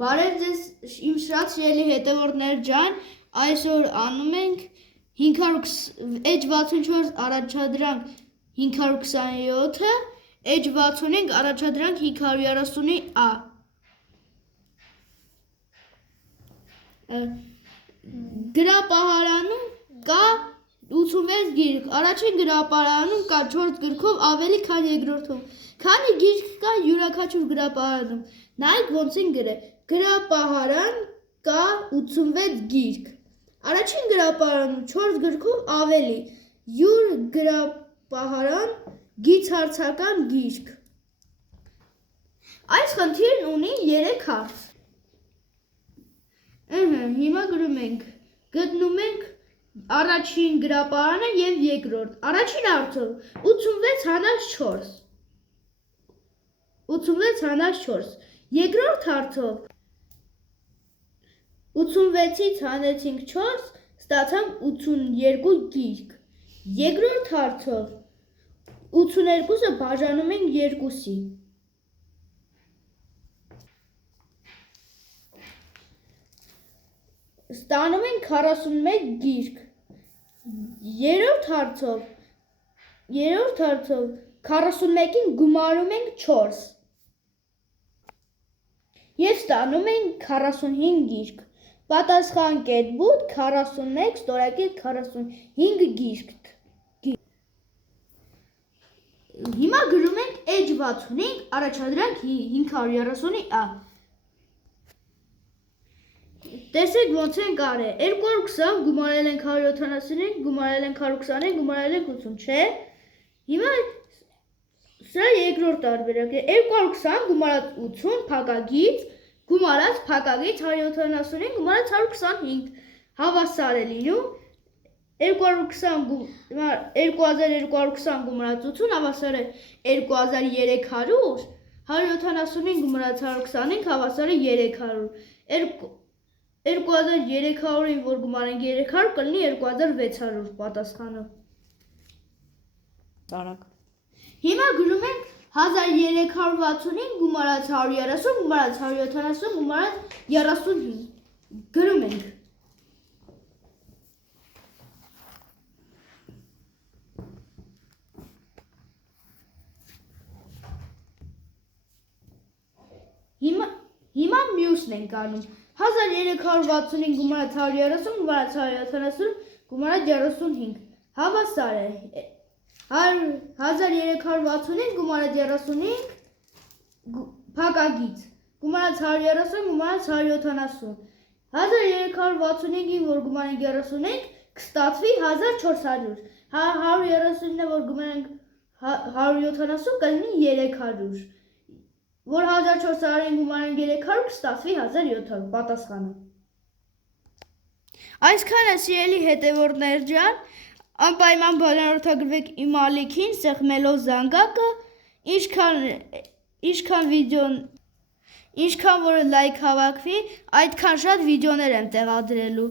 Բարև ձեզ իմ շատ սիրելի հետևորդներ ջան, այսօր անում ենք 564 առաջադրանք 527-ը, H65 առաջադրանք 530-ը Գրապահարանում կա 86 գիրք, առաջին գրապահարանում կա 4 գրքով ավելի քան երկրորդում, քանի գիրք կա յուրաքանչյուր գրապահարանում, նայեք ոնց են գրել, գրապահարան կա 86 գիրք, առաջին գրապահարանում 4 գրքով ավելի, յուր գրապահարան գիծհարցական գիրք, այս խնդիրն ունի 3 հարց, հիմա գրում ենք, գտնում ենք առաջին գրապահարանը և երկրորդ, առաջին հարցով 86 հանած 4, 86 հանած 4, երկրորդ հարցով 86-ից հանեցինք 4, ստացանք 82 գիրք, երկրորդ հարցով 82-ը բաժանում ենք 2-ի, ստանում ենք 41 գիրք, երրորդ հարցով 41-ին գումարում ենք 4 և ստանում ենք 45 գիրք, պատասխան կետբութ 41 ստորակետ 45 գիրք, հիմա գրում ենք H65 առաջադրանք 530-ը, տեսեք ոնց ենք արել, 220 գումարել ենք 175, գումարել ենք 125, գումարել ենք 80, չէ, հիմա սա երկրորդ տարբերակ է, 220 գումարած 80 փակագից, գումարած փակագից 175, գումարած 125, հավասար է լինում, 2220 գումարած 80 հավասար է 2300, 175 գումարած 125 հավասար է 300, 2300-ին որ գումարենք 300 կլինի 2600 պատասխանը։ Հիմա գրում ենք 1365 գումարած 130 գումարած 170 գումարած 35 գրում ենք Հիմա մյուսն ենք անում 1365 գումարած 130 գումարած 170 գումարած 35 հավասար է 1365 գումարած 35 փակագից գումարած 130 գումարած 170 1365-ին որ գումարենք 35 կստացվի 1400 130-ին որ գումարենք 170 կլինի 300 որ 1400-ին գումարենք 300 կստացվի 1700 պատասխանը Այսքան է սիրելի հետևորդներ ջան անպայման բանորդագրվեք իմ ալիքին սեղմելով զանգակը ինչքան որ լայք հավաքվի այդքան շատ վիդեոներ եմ տեղադրելու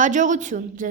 հաջողություն ձեզ